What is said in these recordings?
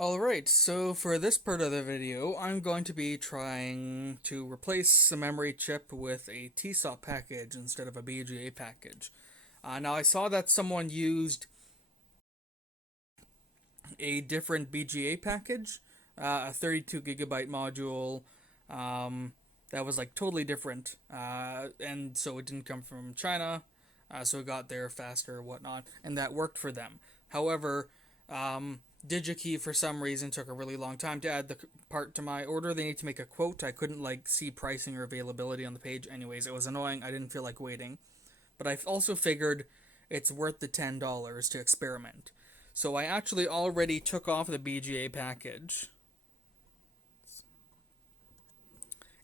Alright, so for this part of the video, I'm going to be trying to replace the memory chip with a TSOP package instead of a BGA package. Now I saw that someone used a different BGA package, a 32 gigabyte module, that was like totally different, and so it didn't come from China, so it got there faster or whatnot, and that worked for them. However, DigiKey for some reason took a really long time to add the part to my order. They need to make a quote. I couldn't see pricing or availability on the page. Anyways, it was annoying. I didn't feel like waiting. But I also figured it's worth the $10 to experiment. So I actually already took off the BGA package.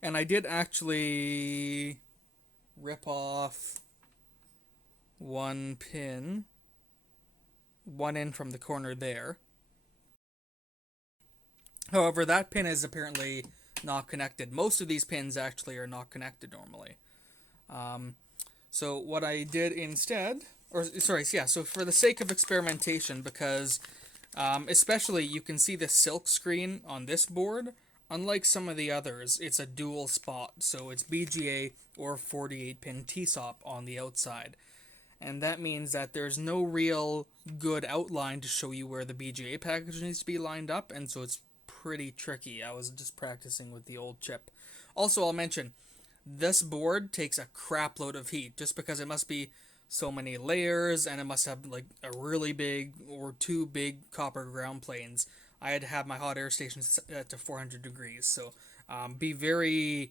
And I did actually rip off one pin, one in from the corner there. However, that pin is apparently not connected. Most of these pins actually are not connected normally. So what I did instead, so for the sake of experimentation, because especially you can see the silk screen on this board, unlike some of the others, it's a dual spot. So it's BGA or 48-pin TSOP on the outside. And that means that there's no real good outline to show you where the BGA package needs to be lined up, and so it's pretty tricky. I was just practicing with the old chip. Also, I'll mention, this board takes a crap load of heat, just because it must be so many layers, and it must have like a really big or two big copper ground planes. I had to have my hot air station set to 400 degrees, so be very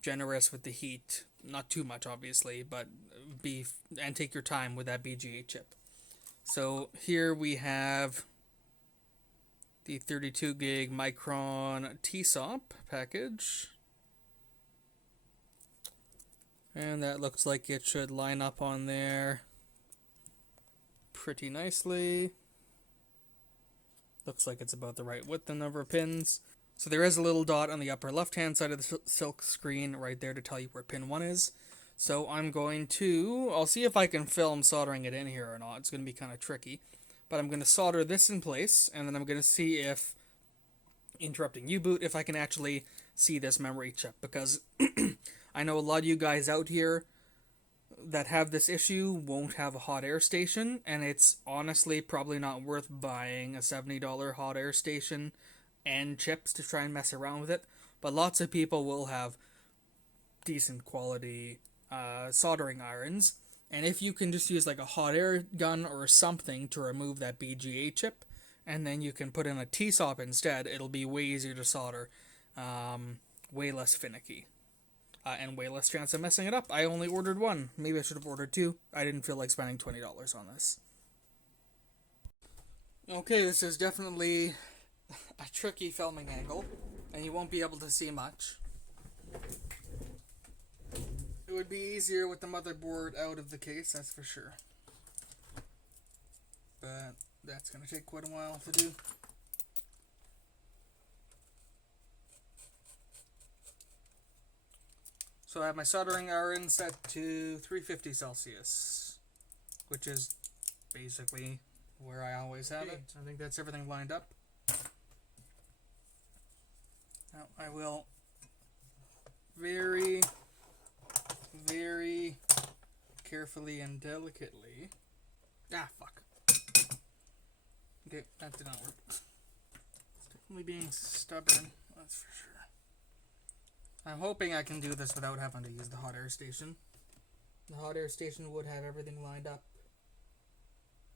generous with the heat. Not too much, obviously, but take your time with that BGA chip. So here we have the 32 gig Micron TSOP package. And that looks like it should line up on there pretty nicely. Looks like it's about the right width and number of pins. So there is a little dot on the upper left hand side of the silk screen right there to tell you where pin 1 is. So I'll see if I can film soldering it in here or not. It's going to be kind of tricky. But I'm going to solder this in place, and then I'm going to see if, interrupting U-boot, if I can actually see this memory chip. Because I know a lot of you guys out here that have this issue won't have a hot air station, and it's honestly probably not worth buying a $70 hot air station and chips to try and mess around with it. But lots of people will have decent quality soldering irons, and if you can just use like a hot air gun or something to remove that BGA chip, and then you can put in a TSOP instead, it'll be way easier to solder, way less finicky, and way less chance of messing it up. I only ordered one. Maybe I should have ordered two. I didn't feel like spending $20 on this. Okay, this is definitely a tricky filming angle, and you won't be able to see much. It would be easier with the motherboard out of the case, that's for sure. But that's going to take quite a while to do. So I have my soldering iron set to 350 Celsius, which is basically where I always have it. I think that's everything lined up. Now I will very, very carefully and delicately... fuck. Okay, that did not work. It's definitely being stubborn, that's for sure. I'm hoping I can do this without having to use the hot air station. The hot air station would have everything lined up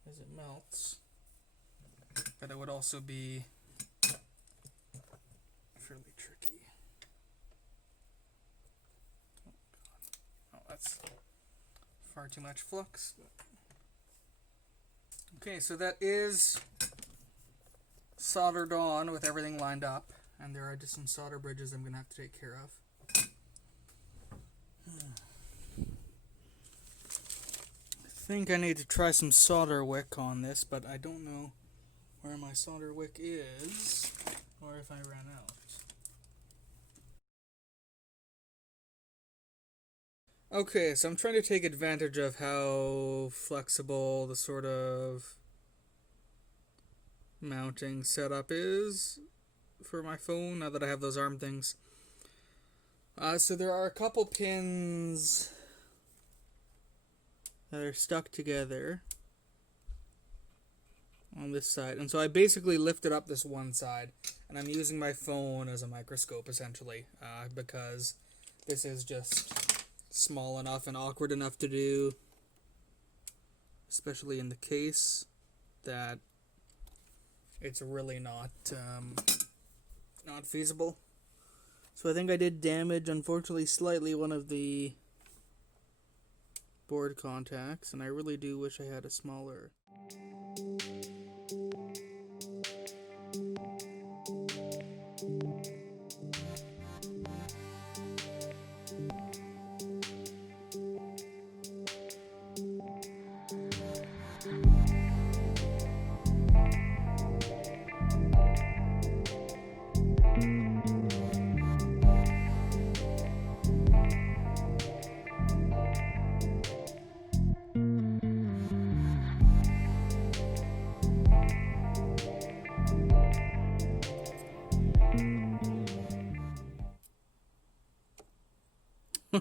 as it melts, but it would also be fairly tricky. Oh, that's far too much flux. Okay, so that is soldered on with everything lined up, and there are just some solder bridges I'm going to have to take care of. I think I need to try some solder wick on this, but I don't know where my solder wick is, or if I ran out. Okay, so I'm trying to take advantage of how flexible the sort of mounting setup is for my phone now that I have those arm things. So there are a couple pins that are stuck together on this side, and so I basically lifted up this one side, and I'm using my phone as a microscope essentially, because this is just small enough and awkward enough to do, especially in the case, that it's really not feasible. So I think I did damage, unfortunately, slightly one of the board contacts, and I really do wish I had a smaller.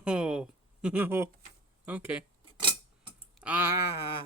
Oh, no. Okay. Ah.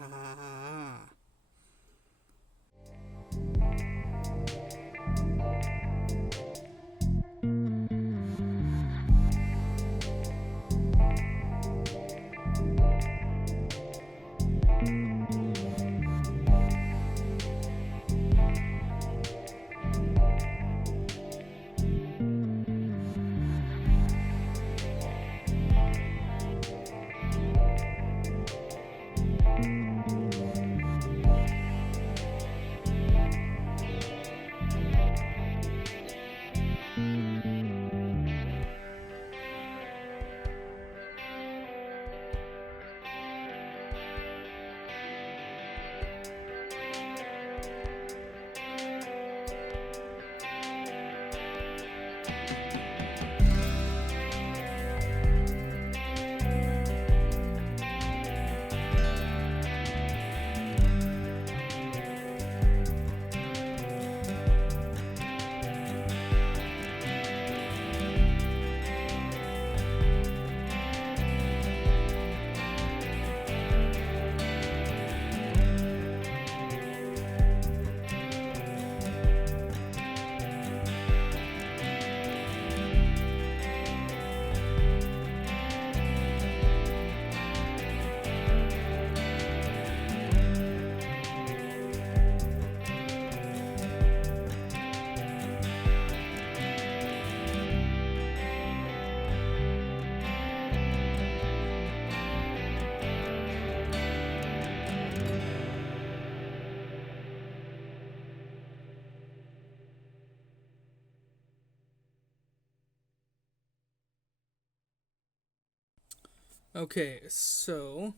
Okay, so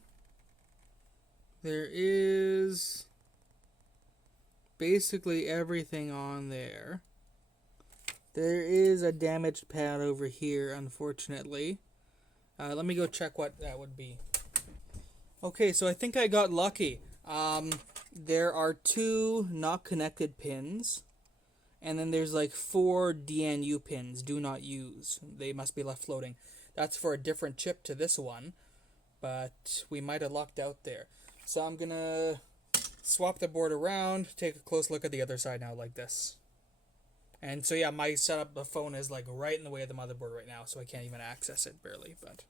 there is basically everything on there. There is a damaged pad over here, unfortunately. Let me go check what that would be. Okay, so I think I got lucky. There are 2 not connected pins, and then there's like 4 DNU pins, do not use. They must be left floating. That's for a different chip to this one, but we might have lucked out there. So I'm gonna swap the board around, take a close look at the other side now like this. And so yeah, my setup, the phone is like right in the way of the motherboard right now, so I can't even access it barely, but...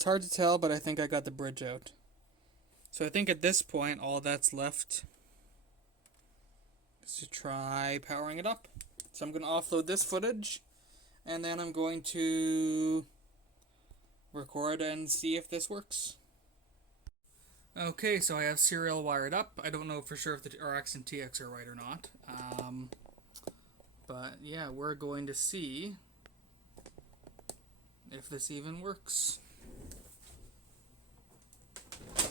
It's hard to tell, but I think I got the bridge out. So I think at this point, all that's left is to try powering it up. So I'm going to offload this footage, and then I'm going to record and see if this works. Okay, so I have serial wired up. I don't know for sure if the RX and TX are right or not. But yeah, we're going to see if this even works.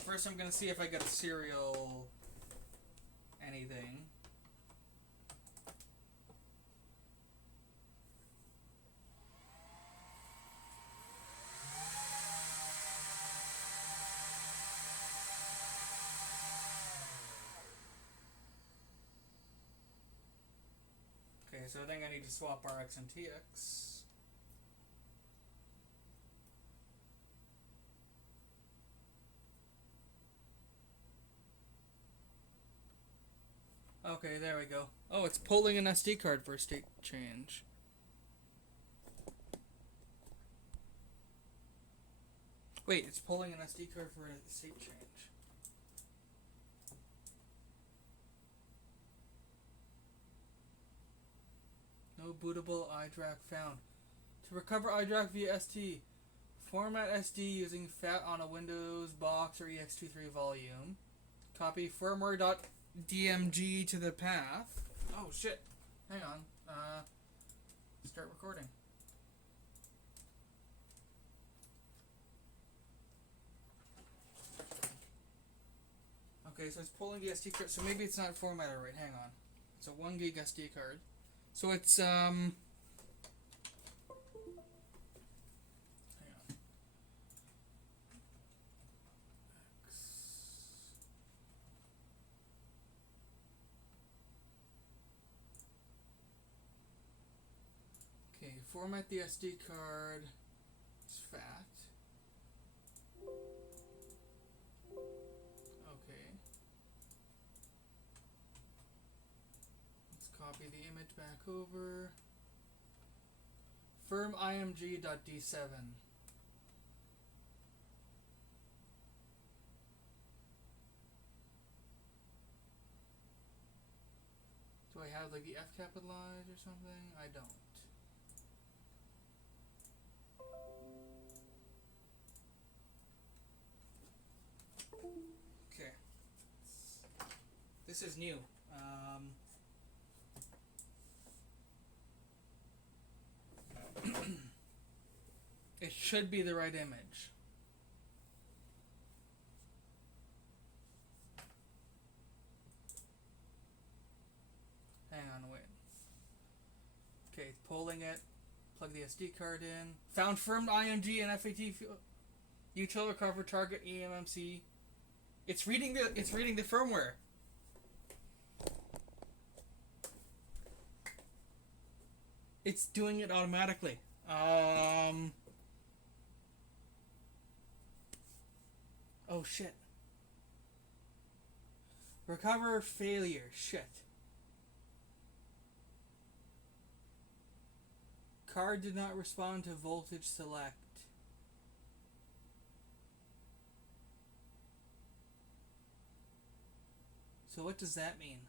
First I'm going to see if I get a serial anything. Okay, so I think I need to swap RX and TX. Okay, there we go. Oh, it's pulling an SD card for a state change. Wait, it's pulling an SD card for a state change. No bootable IDRAC found. To recover IDRAC via ST, format SD using FAT on a Windows box or ex23 volume. Copy firmware.dmg to the path. Oh shit. Hang on. Start recording. Okay, so it's pulling the SD card. So maybe it's not formatted right. Hang on. It's a 1 gig SD card. So it's hang on. Okay, format the SD card. It's fat. Okay. Let's copy the image back over. Firm img.d7. Do I have like the F capitalized or something? I don't. Okay. This is new. It should be the right image. Hang on, wait. Okay, it's pulling it. Plug the SD card in. Found firmed IMG and FAT util recover target eMMC. It's reading the firmware. It's doing it automatically. Oh shit. Recover failure. Shit. Card did not respond to voltage select. So what does that mean?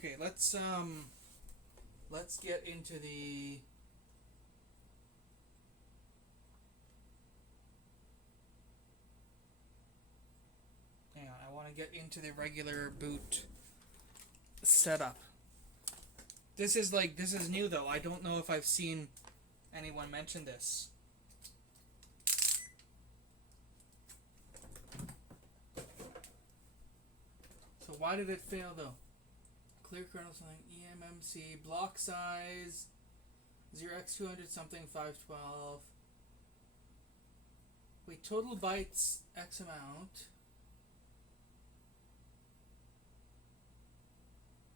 Okay, let's get into the hang on, I want to get into the regular boot setup. This is new though. I don't know if I've seen anyone mention this. So why did it fail though? Clear kernel something, eMMC, block size, 0x200 something, 512. Wait, total bytes, X amount.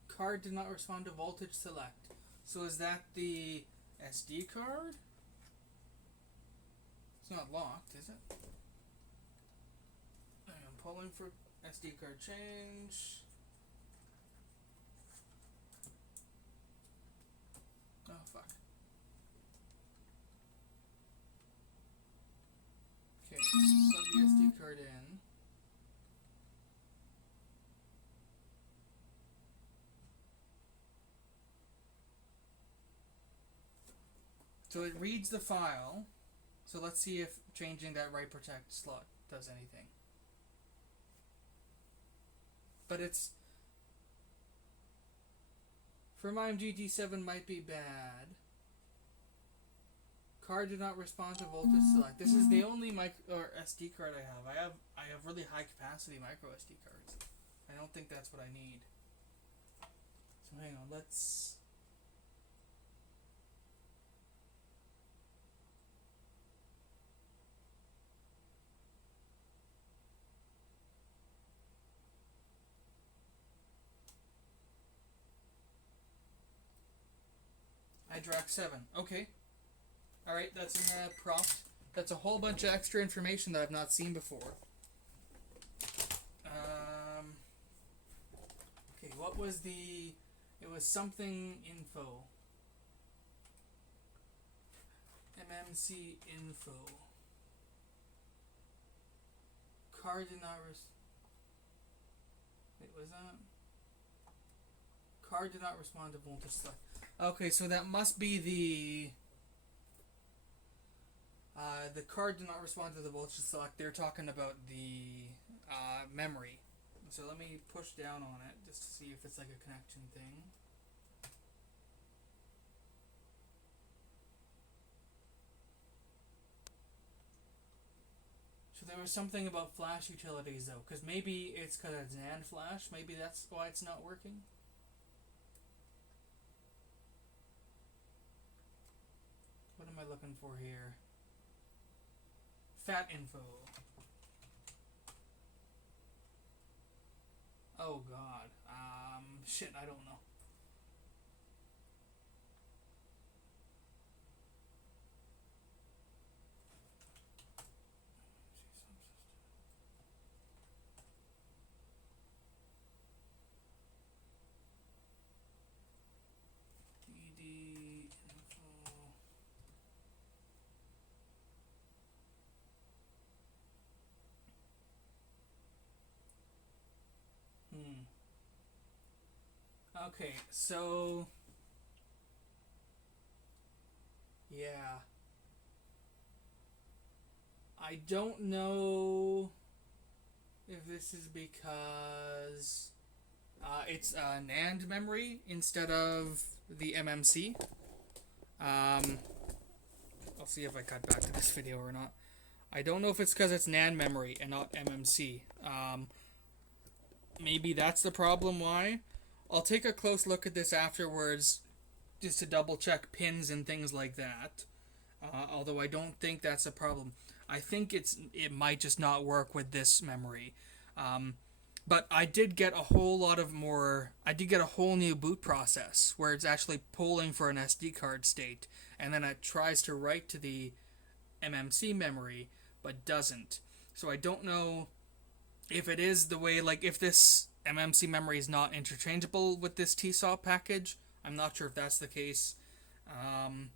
Card did not respond to voltage select. So is that the SD card? It's not locked, is it? I'm pulling for SD card change. Oh, fuck. Okay, plug the SD card in. So it reads the file. So let's see if changing that write protect slot does anything. But it's... From GT7 might be bad. Card did not respond to voltage select. This is the only SD card I have. I have really high capacity micro SD cards. I don't think that's what I need. So hang on, let's... IDRAC 7. Okay. Alright, that's in the prompt. That's a whole bunch of extra information that I've not seen before. Okay, what was the... It was something info. MMC info. Card did not Wait, was that? Card did not respond to voltage select. Okay, so that must be the card did not respond to the voltage select. They're talking about the memory. So let me push down on it just to see if it's like a connection thing. So there was something about flash utilities though, because maybe it's because it's NAND flash. Maybe that's why it's not working. What am I looking for here? Fat info. Oh god. Shit, I don't know. Okay, so yeah, I don't know if this is because it's NAND memory instead of the MMC. I'll see if I cut back to this video or not. I don't know if it's because it's NAND memory and not MMC. Maybe that's the problem why. I'll take a close look at this afterwards just to double check pins and things like that. Although I don't think that's a problem. I think it might just not work with this memory. But I did get a whole new boot process where it's actually polling for an SD card state, and then it tries to write to the MMC memory but doesn't. So I don't know if it is the way, like if this MMC memory is not interchangeable with this TSOP package. I'm not sure if that's the case. I'm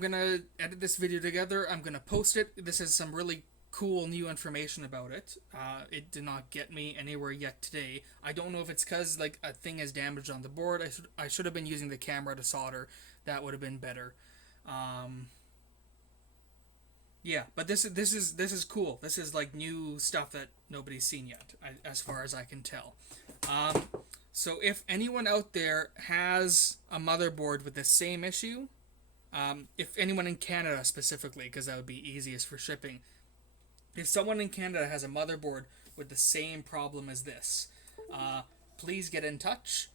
gonna edit this video together. I'm gonna post it. This is some really cool new information about it. It did not get me anywhere yet today. I don't know if it's because like a thing is damaged on the board. I should have been using the camera to solder. That would have been better. Yeah, but this is cool. This is like new stuff that nobody's seen yet, as far as I can tell. So if anyone out there has a motherboard with the same issue, if anyone in Canada specifically, because that would be easiest for shipping, if someone in Canada has a motherboard with the same problem as this, please get in touch.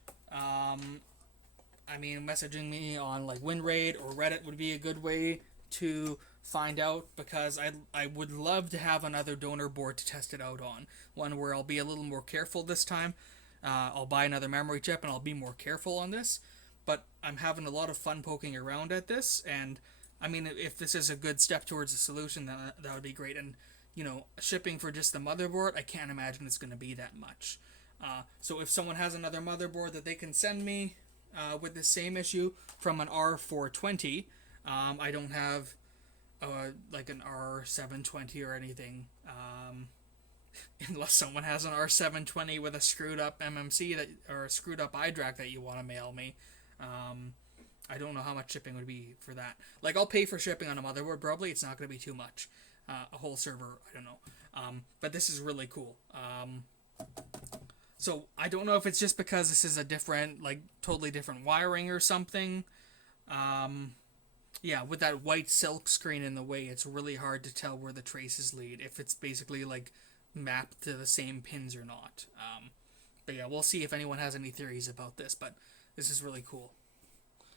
Messaging me on like WinRaid or Reddit would be a good way to find out, because I would love to have another donor board to test it out on. One where I'll be a little more careful this time. I'll buy another memory chip and I'll be more careful on this. But I'm having a lot of fun poking around at this, and I mean, if this is a good step towards a solution, then that would be great. And shipping for just the motherboard, I can't imagine it's going to be that much. So if someone has another motherboard that they can send me with the same issue from an R420, I don't have like an R720 or anything. Unless someone has an R720 with a screwed up MMC or a screwed up IDRAC that you want to mail me. I don't know how much shipping would be for that. Like, I'll pay for shipping on a motherboard, probably. It's not going to be too much. A whole server, I don't know. But this is really cool. So, I don't know if it's just because this is a different, like, totally different wiring or something. Yeah, with that white silk screen in the way, it's really hard to tell where the traces lead, if it's basically, like, mapped to the same pins or not. But yeah, we'll see if anyone has any theories about this, but this is really cool.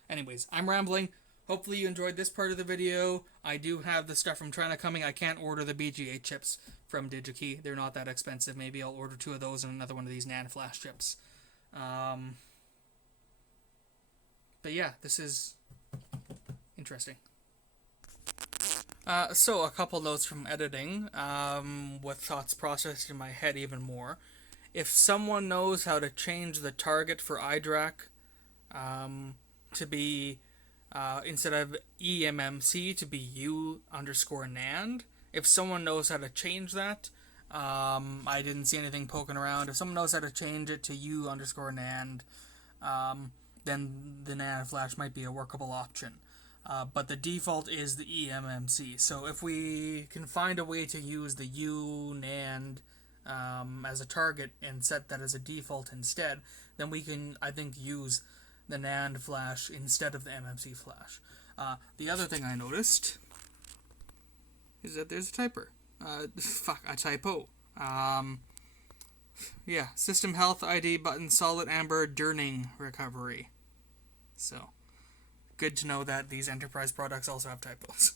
Anyways, I'm rambling. Hopefully you enjoyed this part of the video. I do have the stuff from China coming. I can't order the BGA chips from DigiKey. They're not that expensive. Maybe I'll order 2 of those and another one of these NAND flash chips. But yeah, this is interesting. So a couple notes from editing, with thoughts processed in my head even more. If someone knows how to change the target for IDRAC to be, instead of eMMC, to be U_NAND, if someone knows how to change that, I didn't see anything poking around. If someone knows how to change it to U_NAND, then the NAND flash might be a workable option. But the default is the eMMC. So if we can find a way to use the UNAND as a target and set that as a default instead, then we can, I think, use the NAND flash instead of the MMC flash. The other thing I noticed is that there's a typer. A typo. Yeah, System Health ID button solid amber Durning recovery. So, good to know that these enterprise products also have typos.